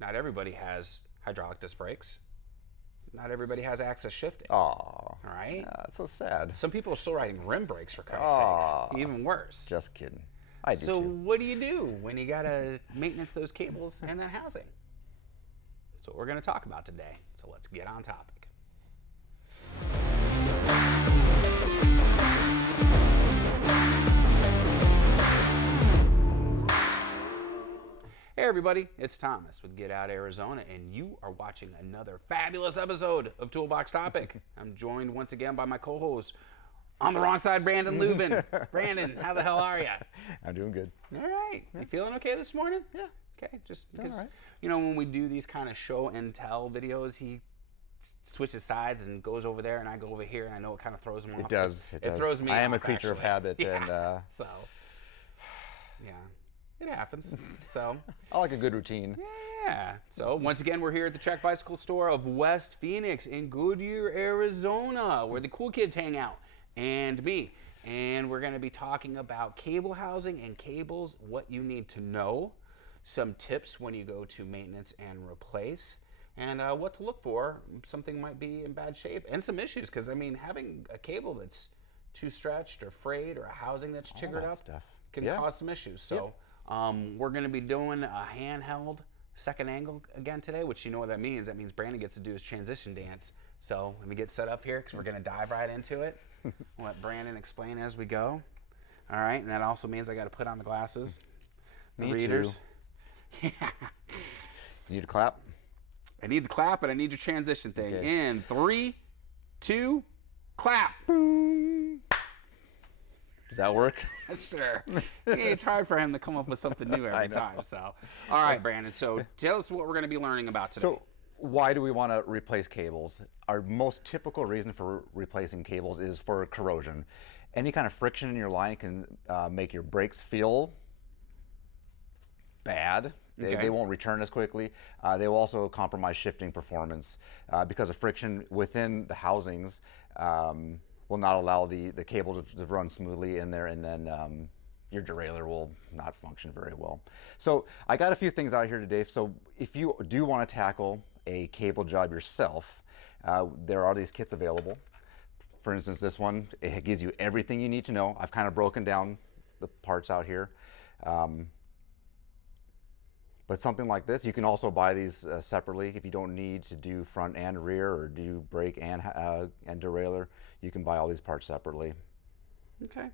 Not everybody has hydraulic disc brakes. Not everybody has access shifting. Oh, All right? yeah, that's so sad. Some people are still riding rim brakes, for Christ's Aw. sakes. Even worse. Just kidding. I do So too. what do you do when you gotta maintenance those cables and that housing? That's what we're gonna talk about today. So let's get on topic. Hey everybody, it's Thomas with Get Out Arizona, and you are watching another fabulous episode of Toolbox Topic. I'm joined once again by my co-host, on the wrong side, Brandon Lubin. Brandon, how the hell are you? I'm doing good. All right. Yeah. You feeling okay this morning? Yeah. Okay, just because, right. you know, when we do these kind of show and tell videos, he switches sides and goes over there, and I go over here, and I know it kind of throws him off. It does. It throws me off. I am a creature of habit, yeah. and So, yeah, it happens. So, I like a good routine. yeah. So, once again, we're here at the Czech Bicycle Store of West Phoenix in Goodyear, Arizona, where the cool kids hang out, and me. And we're going to be talking about cable housing and cables, what you need to know, some tips when you go to maintenance and replace, and what to look for. Something might be in bad shape, and some issues, because, I mean, having a cable that's too stretched or frayed or a housing that's chiggered up can cause some issues. So we're going to be doing a handheld second angle again today, which you know what that means. That means Brandon gets to do his transition dance. So let me get set up here because we're going to dive right into it. I'll let Brandon explain as we go. All right, and that also means I got to put on the glasses, the readers. Too. Yeah. You need to clap? I need the clap, but I need your transition thing. Okay. In 3, 2, clap. Boom. Does that work? Sure. It's hard for him to come up with something new every time. So, all right, Brandon. So tell us what we're going to be learning about today. So, why do we want to replace cables? Our most typical reason for replacing cables is for corrosion. Any kind of friction in your line can make your brakes feel bad. They won't return as quickly. They will also compromise shifting performance because of friction within the housings. Will not allow the cable to run smoothly in there, and then your derailleur will not function very well. So I got a few things out here today. So if you do want to tackle a cable job yourself, there are these kits available. For instance, this one, it gives you everything you need to know. I've kind of broken down the parts out here. But something like this, you can also buy these separately if you don't need to do front and rear or do brake and derailleur. You can buy all these parts separately. Okay.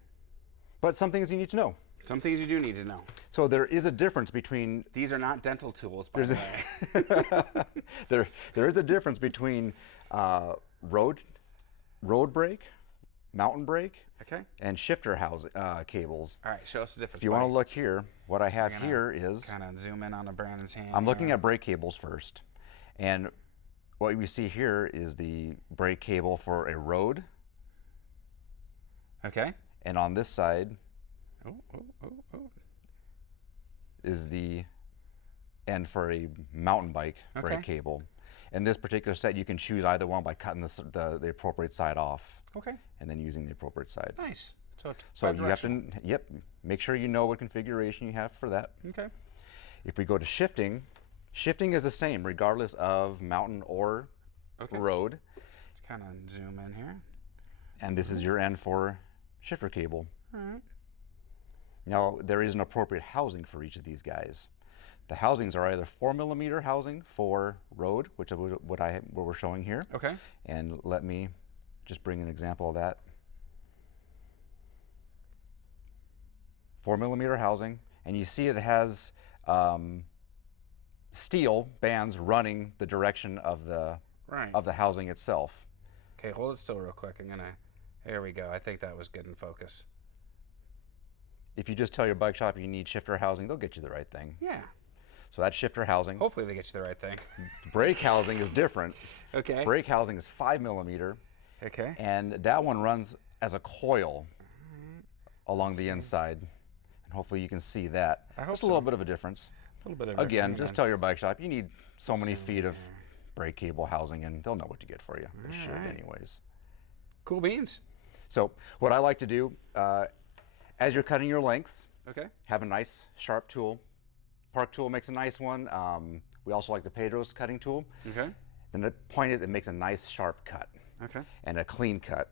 But some things you need to know. Some things you do need to know. So there is a difference between... These are not dental tools, by the way. there is a difference between road brake, mountain brake, and shifter cables. All right, show us the difference. If you want to look here, what I have here is... kind of zoom in on the Brandon's hand. I'm looking at brake cables first. And what we see here is the brake cable for a road. Okay. And on this side is the end for a mountain bike brake cable. In this particular set, you can choose either one by cutting the appropriate side off. Okay. And then using the appropriate side. Nice. So you have to, make sure you know what configuration you have for that. Okay. If we go to shifting, shifting is the same regardless of mountain or road. Let's kind of zoom in here. And this is your end for shifter cable. All right. Now, there is an appropriate housing for each of these guys. The housings are either 4mm housing for road, which is what we're showing here. Okay. And let me just bring an example of that. 4mm housing, and you see it has steel bands running the direction of the housing itself. Okay, hold it still real quick. There we go. I think that was good in focus. If you just tell your bike shop you need shifter housing, they'll get you the right thing. Yeah. So that's shifter housing. Hopefully they get you the right thing. Brake housing is different. Okay. Brake housing is 5mm. Okay. And that one runs as a coil along the inside. And hopefully you can see that. Just a little bit of a difference. A little bit of Again, just tell your bike shop you need so many feet of brake cable housing, and they'll know what to get for you. They should anyways. Cool beans. So what I like to do, as you're cutting your lengths, Okay. have a nice sharp tool Park tool makes a nice one. We also like the Pedro's cutting tool. Okay. And the point is, it makes a nice sharp cut. Okay. And a clean cut.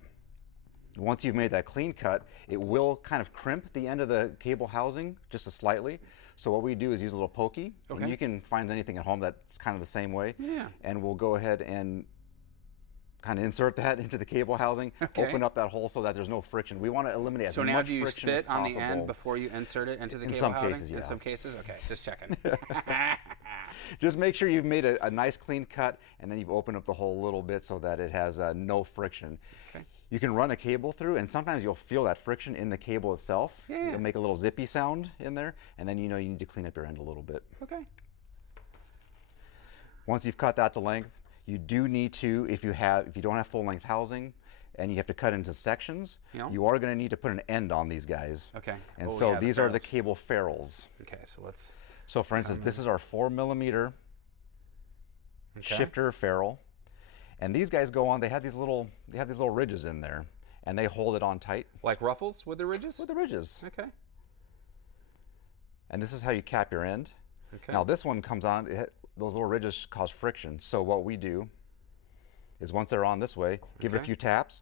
Once you've made that clean cut, it will kind of crimp the end of the cable housing just a slightly. So what we do is use a little pokey. Okay. And you can find anything at home that's kind of the same way. Yeah. And we'll go ahead and kind of insert that into the cable housing, Okay. open up that hole so that there's no friction. We want to eliminate as So much now do you friction as spit on the possible. end before you insert it into the In cable some housing? cases, yeah. In some cases? Okay, just checking. Just make sure you've made a nice clean cut, and then you've opened up the hole a little bit so that it has no friction. Okay. You can run a cable through, and sometimes you'll feel that friction in the cable itself. Yeah. It'll make a little zippy sound in there, and then you know you need to clean up your end a little bit. Okay. Once you've cut that to length, you do need to, if you don't have full length housing, and you have to cut into sections, Yeah. you are going to need to put an end on these guys. Okay. And Oh, so yeah, the these are the ferrules. cable ferrules. Okay, so let's... So for instance, this is our 4mm Okay. shifter ferrule, and these guys go on. They have these little ridges in there, and they hold it on tight Like ruffles with the ridges? with the ridges. Okay. And this is how you cap your end. Okay. Now this one comes on. Those little ridges cause friction. So what we do is once they're on this way, give it a Okay. few taps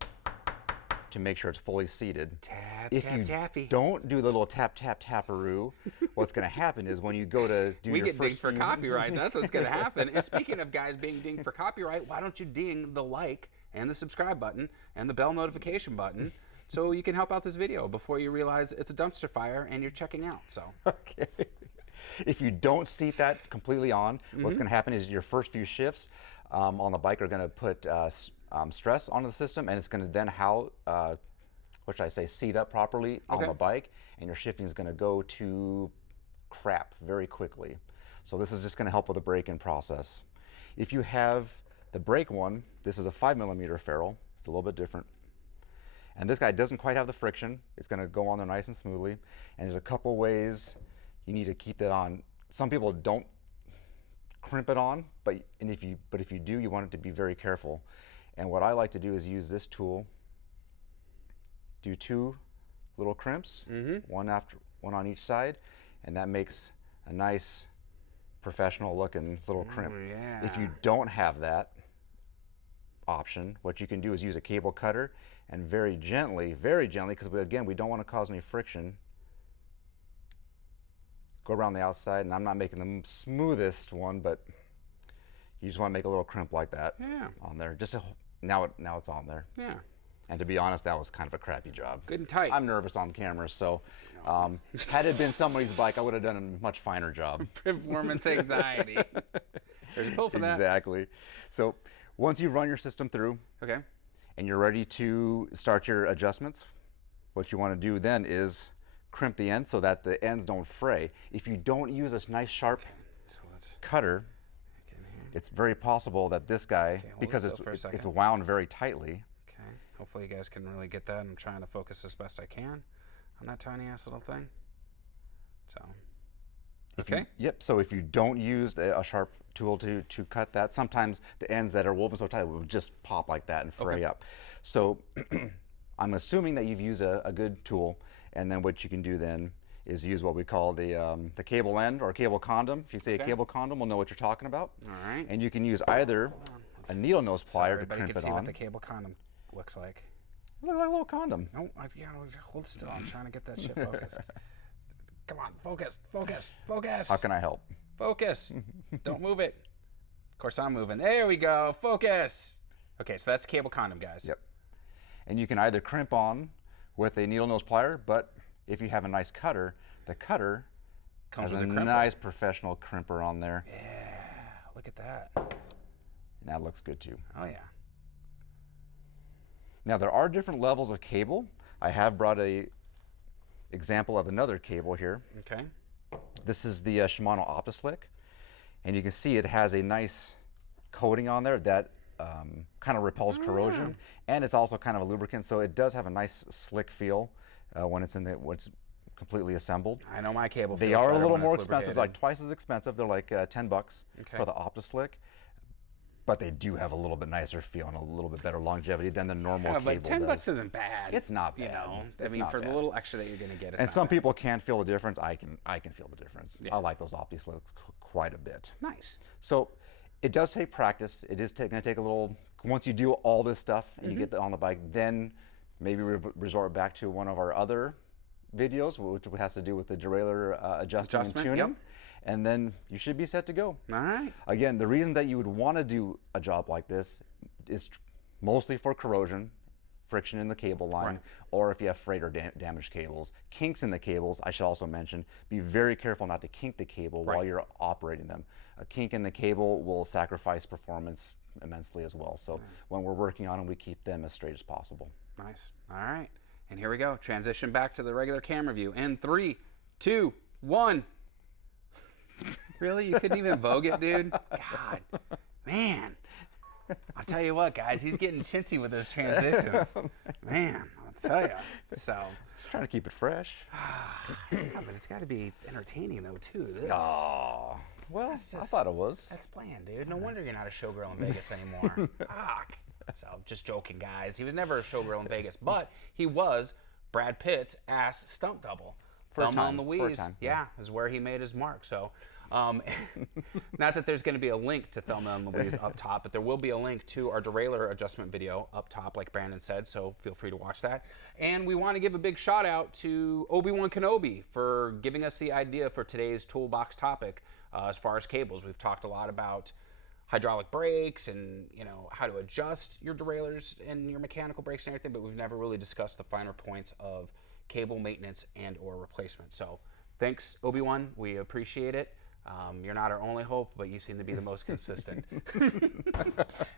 to make sure it's fully seated. Tap, If tap, you tappy. don't do the little tap, tap, taparoo, what's going to happen is when you go to do We your get first dinged for few- copyright. That's what's going to happen. And speaking of guys being dinged for copyright, why don't you ding the like and the subscribe button and the bell notification button so you can help out this video before you realize it's a dumpster fire and you're checking out. So Okay. If you don't seat that completely on, Mm-hmm. what's going to happen is your first few shifts on the bike are going to put stress onto the system, and it's going to then what should I say, seat up properly on Okay. the bike, and your shifting is going to go to crap very quickly. So this is just going to help with the braking process. If you have the brake one, this is a 5mm ferrule. It's a little bit different. And this guy doesn't quite have the friction. It's going to go on there nice and smoothly. And there's a couple ways you need to keep that on. Some people don't crimp it on, but if you do, you want it to be very careful. And what I like to do is use this tool, do 2 little crimps, one on each side, and that makes a nice professional looking little crimp. yeah. If you don't have that option, what you can do is use a cable cutter and very gently, because again, we don't want to cause any friction, go around the outside. And I'm not making the smoothest one, but you just want to make a little crimp like that Yeah. on there. Just now it's on there. Yeah. And to be honest, that was kind of a crappy job. Good and tight. I'm nervous on camera, so had it been somebody's bike, I would have done a much finer job. Performance anxiety. There's a pill for that. Exactly. So once you run your system through Okay. and you're ready to start your adjustments, what you want to do then is crimp the end so that the ends don't fray. If you don't use this nice sharp So let's cutter, get in here. it's very possible that this guy, hold because it still for a it's second. wound very tightly, Okay. Hopefully you guys can really get that. I'm trying to focus as best I can on that tiny ass little thing. So. Okay. Yep. So if you don't use a sharp tool to cut that, sometimes the ends that are woven so tight will just pop like that and fray up. So I'm assuming that you've used a good tool, and then what you can do then is use what we call the cable end or cable condom. If you say Okay. a cable condom, we'll know what you're talking about. All right. And you can use either a needle nose plier to Everybody crimp can it see what on. the cable condom looks like. Look like a little condom. No, hold still. I'm trying to get that shit focused. Come on, focus, focus, focus. How can I help? Focus. Don't move it. Of course, I'm moving. There we go. Focus. Okay, so that's the cable condom, guys. Yep. And you can either crimp on with a needle nose plier, but if you have a nice cutter, the cutter Comes has with a a crimper. nice professional crimper on there. Yeah, look at that. And that looks good too. Oh, yeah. Now there are different levels of cable. I have brought a example of another cable here. Okay. This is the Shimano OptiSlick, and you can see it has a nice coating on there that kind of repels corrosion, and it's also kind of a lubricant, so it does have a nice slick feel when it's completely assembled. I know my cable. They feels are a better little when more it's expensive, lubricated. like twice as expensive. They're like $10 Okay. for the OptiSlick. but they do have a little bit nicer feel and a little bit better longevity than the normal Yeah, cable but 10 does. bucks isn't bad. It's not You bad. know, It's I mean, not for the bad. little extra that you're going to get, it's And not some bad. people can't feel the difference. I can feel the difference. I like those OptiSlicks quite a bit. Nice. So it does take practice. It is going to take a little, once you do all this stuff and you get on the bike, then maybe resort back to one of our other videos, which has to do with the derailleur adjustment and tuning. Yep. And then you should be set to go. All right. Again, the reason that you would want to do a job like this is mostly for corrosion, friction in the cable line, Right. or if you have frayed or damaged cables. Kinks in the cables, I should also mention, be very careful not to kink the cable while you're operating them. A kink in the cable will sacrifice performance immensely as well. So when we're working on them, we keep them as straight as possible. Nice. All right. And here we go. Transition back to the regular camera view. In 3, 2, 1. Really? You couldn't even vogue it, dude? God. Man. I'll tell you what, guys. He's getting chintzy with his transitions. Man, I'll tell you. So. Just trying to keep it fresh. Yeah, but it's got to be entertaining, though, too. This. Oh, well, I thought it was. That's bland, dude. No wonder you're not a showgirl in Vegas anymore. Fuck. So, just joking, guys. He was never a showgirl in Vegas, but he was Brad Pitt's ass stunt double. For a Thelma time, and for a Louise, time, yeah, is where he made his mark. So, not that there's going to be a link to Thelma and Louise up top, but there will be a link to our derailleur adjustment video up top, like Brandon said. So feel free to watch that. And we want to give a big shout out to Obi-Wan Kenobi for giving us the idea for today's toolbox topic. As far as cables, we've talked a lot about hydraulic brakes and how to adjust your derailleurs and your mechanical brakes and everything, but we've never really discussed the finer points of cable maintenance and or replacement. So thanks, Obi-Wan. We appreciate it. You're not our only hope, but you seem to be the most consistent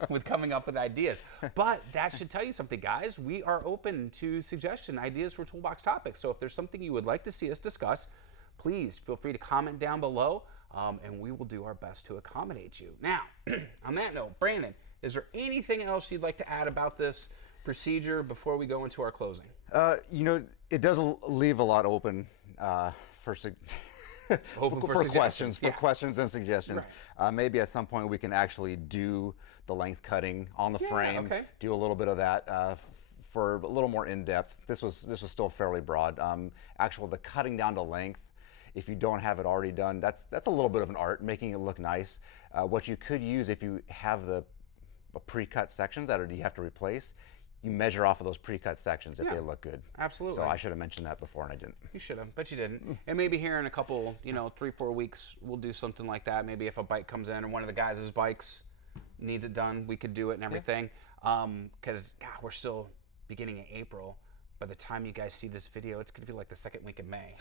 with coming up with ideas. But that should tell you something, guys. We are open to suggestion ideas for toolbox topics. So if there's something you would like to see us discuss, please feel free to comment down below, and we will do our best to accommodate you. Now, on that note, Brandon, is there anything else you'd like to add about this procedure before we go into our closing? It does leave a lot open for questions and suggestions. Right. Maybe at some point we can actually do the length cutting on the frame. Okay. Do a little bit of that for a little more in depth. This was still fairly broad. The cutting down to length, if you don't have it already done, that's a little bit of an art, making it look nice. What you could use if you have the pre-cut sections that you have to replace, you measure off of those pre-cut sections if they look good. Absolutely. So I should have mentioned that before and I didn't. You should have, but you didn't. And maybe here in a couple, 3-4 weeks, we'll do something like that. Maybe if a bike comes in or one of the guys' bikes needs it done, we could do it and everything. Because, God, we're still beginning in April. By the time you guys see this video, it's going to be like the second week of May.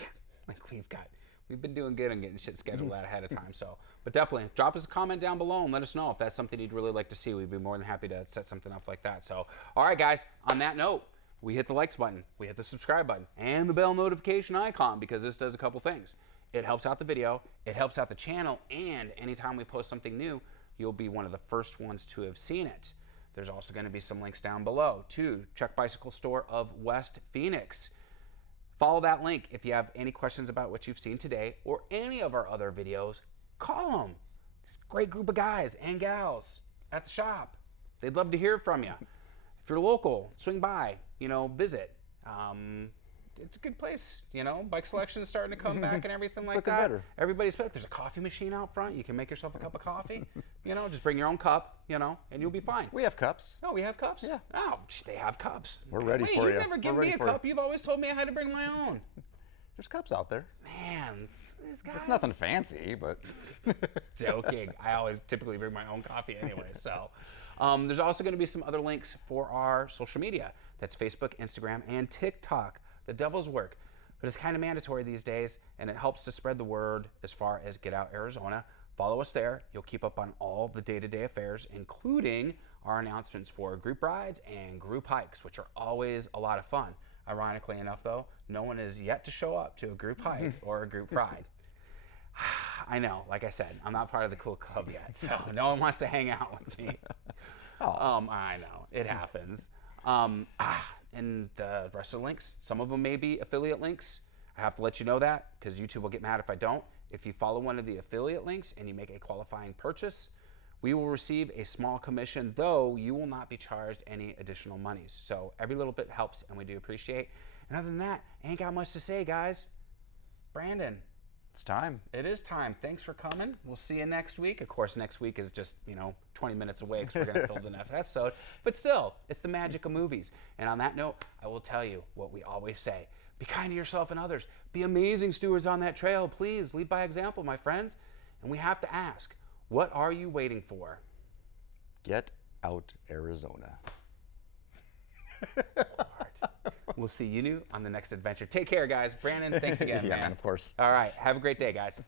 We've been doing good on getting shit scheduled out ahead of time. So, but definitely drop us a comment down below and let us know if that's something you'd really like to see. We'd be more than happy to set something up like that. So, all right, guys, on that note, we hit the likes button, we hit the subscribe button, and the bell notification icon, because this does a couple things. It helps out the video, it helps out the channel, and anytime we post something new, you'll be one of the first ones to have seen it. There's also going to be some links down below to Trek Bicycle Store of West Phoenix. Follow that link. If you have any questions about what you've seen today or any of our other videos, call them. It's a great group of guys and gals at the shop. They'd love to hear from you. If you're local, swing by, visit. It's a good place, Bike selection is starting to come back and everything like looking that. better. Everybody's better. There's a coffee machine out front. You can make yourself a cup of coffee. Just bring your own cup, and you'll be fine. We have cups. Oh, we have cups? Yeah. Oh, they have cups. We're ready Wait, for you. You've never given me a cup. You've always told me I had to bring my own. There's cups out there. Man, this guy. It's nothing fancy, but Joking. I always typically bring my own coffee anyway. So there's also going to be some other links for our social media. That's Facebook, Instagram, and TikTok. The devil's work. But it's kind of mandatory these days, and it helps to spread the word as far as Get Out Arizona. Follow us there. You'll keep up on all the day-to-day affairs, including our announcements for group rides and group hikes, which are always a lot of fun. Ironically enough, though, no one has yet to show up to a group hike or a group ride. I know, like I said, I'm not part of the cool club yet, so no one wants to hang out with me. I know, it happens. And the rest of the links, some of them may be affiliate links. I have to let you know that because YouTube will get mad if I don't. If you follow one of the affiliate links and you make a qualifying purchase, We will receive a small commission, though you will not be charged any additional monies. So every little bit helps, and we do appreciate. And other than that, ain't got much to say, guys. Brandon, It's time. it is time. Thanks for coming. We'll see you next week. Of course, next week is just, 20 minutes away because we're going to film the next episode. But still, it's the magic of movies. And on that note, I will tell you what we always say. Be kind to yourself and others. Be amazing stewards on that trail. Please, lead by example, my friends. And we have to ask, what are you waiting for? Get out, Arizona. We'll see you on the next adventure. Take care, guys. Brandon, thanks again, Yeah, man. of course. All right. Have a great day, guys.